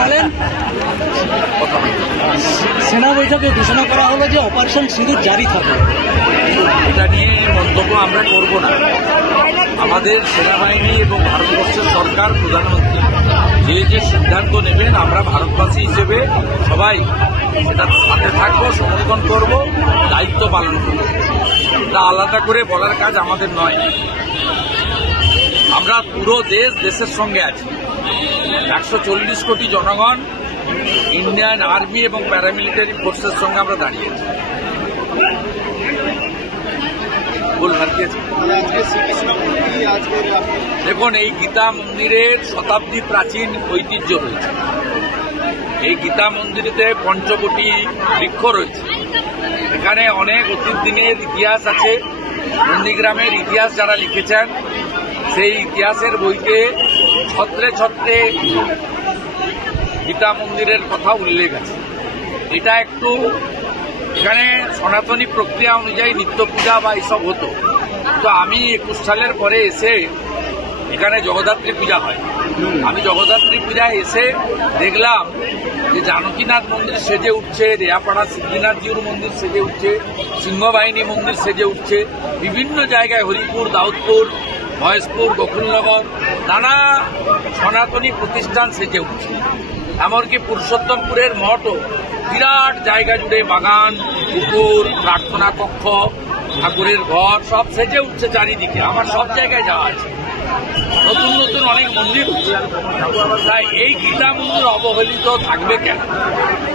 জানালেন। সেনা বৈঠকে ঘোষণা করা হলো যে অপারেশন সিঁদুর জারি থাকবে। এটা নিয়ে মন্তব্য আমরা করব না। আমাদের সেনাবাহিনী এবং ভারতবর্ষের সরকার, প্রধানমন্ত্রী যে সিদ্ধান্ত নেবেন, আমরা ভারতবাসী হিসেবে সবাই সেটার সাথে থাকবো, সমর্থন করব, দায়িত্ব পালন করব। এটা আলাদা করে বলার কাজ আমাদের নয়। আমরা পুরো দেশের সঙ্গে আছি। 140 কোটি জনগণ ইন্ডিয়ান আর্মি এবং প্যারামিলিটারি ফোর্সের সঙ্গে আমরা দাঁড়িয়েছি। দেখুন, এই গীতা মন্দিরের শতাব্দী প্রাচীন ঐতিহ্য রয়েছে। এই গীতা মন্দিরেতে পঞ্চকোটি বৃক্ষ রয়েছে। এখানে অনেক অতীত দিনের ইতিহাস আছে। নন্দীগ্রামের ইতিহাস যারা লিখেছেন, সেই ইতিহাসের বইতে ছত্রে ছত্রে গীতা মন্দিরের কথা উল্লেখ আছে। এটা একটু এখানে সনাতনী প্রক্রিয়া অনুযায়ী নিত্য পূজা বা এইসব হতো। তো আমি 21 সালের পরে এসে এখানে জগদ্ধাত্রী পূজা হয়। আমি জগদ্ধাত্রী পূজায় এসে দেখলাম যে জানকীনাথ মন্দির সেজে উঠছে, রেয়াপাড়া সিদ্ধিনাথজিউর মন্দির সেজে উঠছে, সিংহবাহিনী মন্দির সেজে উঠছে, বিভিন্ন জায়গায় হরিপুর, দাউদপুর, মহেশপুর, গোকুলনগর নানা সনাতনী প্রতিষ্ঠান সেজে উঠছে। এমনকি পুরুষোত্তমপুরের মঠও বিরাট জায়গা জুড়ে বাগান, পুকুর, প্রার্থনা কক্ষ, ঠাকুরের ঘর সব সেজে উঠছে চারিদিকে। আমার সব জায়গায় যাওয়া আছে। নতুন নতুন অনেক মন্দির উঠছে। তাই এই গীতা মন্দির অবহেলিত থাকবে কেন?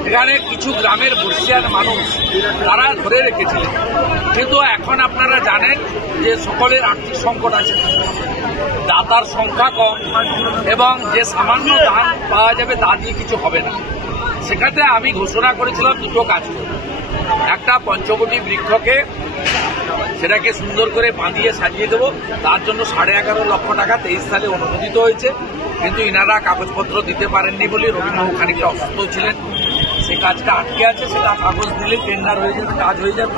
এখানে কিছু গ্রামের বর্ষিয়ার মানুষ তারা ধরে রেখেছিলেন, কিন্তু এখন আপনারা জানেন যে সকলের আর্থিক সংকট আছে, দাতার সংখ্যা কম এবং যে সামান্য দান পাওয়া যাবে তা দিয়ে কিছু হবে না। সেক্ষেত্রে আমি ঘোষণা করেছিলাম দুটো কাজ করব। একটা, পঞ্চকোটি বৃক্ষকে সেটাকে সুন্দর করে বাঁধিয়ে সাজিয়ে দেবো। তার জন্য 11.5 লক্ষ টাকা 23 সালে অনুমোদিত হয়েছে, কিন্তু ইনারা কাগজপত্র দিতে পারেননি বলে রবীন্দ্রবাবু খানিকটা অসুস্থ ছিলেন। সেই কাজটা আটকে আছে। সেটা কাগজ দিলে টেন্ডার হয়ে যাবে, কাজ হয়ে যাবে।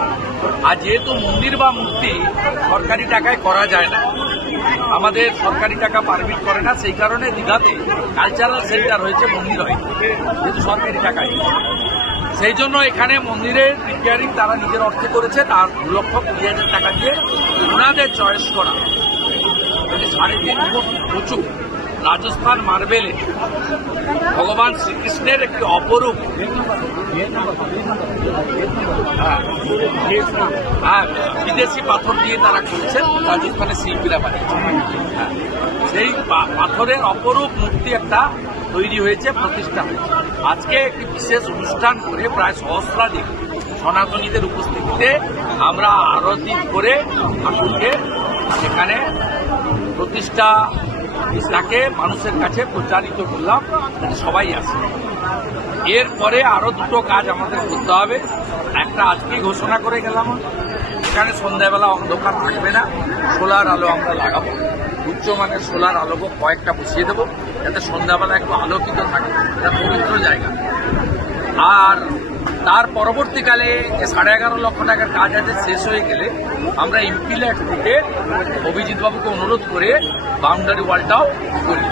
আর যেহেতু মন্দির বা মূর্তি সরকারি টাকায় করা যায় না, আমাদের সরকারি টাকা পারমিট করে না, সেই কারণে দীঘাতে কালচারাল সেন্টার হয়েছে, মন্দির হয় যেহেতু সরকারি টাকায়। সেই জন্য এখানে মন্দিরের রিপেয়ারিং তারা নিজের অর্থে করেছে। তার 2,20,000 টাকা দিয়ে ওনাদের চয়েস করা 3.5 ফুট উঁচু রাজস্থান মার্বেলে ভগবান শ্রীকৃষ্ণের একটি অপরূপ বিদেশি পাথর দিয়ে তারা করেছেন, রাজস্থানের শিল্পীরা বানিয়েছেন। সেই পাথরের অপরূপ মূর্তি একটা তৈরি হয়েছে, প্রতিষ্ঠা হয়েছে। আজকে একটি বিশেষ অনুষ্ঠান করে প্রায় সহস্রাধিক সনাতনীদের উপস্থিতিতে আমরা আরতি করে ঠাকুরকে সেখানে প্রতিষ্ঠা তাকে মানুষের কাছে প্রচারিত করলাম, সবাই আসে। এরপরে আরো দুটো কাজ আমাদের করতে হবে। একটা আজকেই ঘোষণা করে গেলাম, এখানে সন্ধ্যাবেলা অন্ধকার থাকবে না, সোলার আলো আমরা লাগাবো। উচ্চমানের সোলার আলো কয়েকটা বসিয়ে দেবো, যাতে সন্ধ্যাবেলা একটু আলোকিত থাকে। এটা পবিত্র জায়গা। আর তার পরবর্তীকালে যে 11.5 লক্ষ টাকার কাজ আছে, শেষ হয়ে গেলে আমরা ইম্পিল্যাট থেকে অভিজিৎ বাবুকে অনুরোধ করে বাউন্ডারি ওয়ালটাও করি।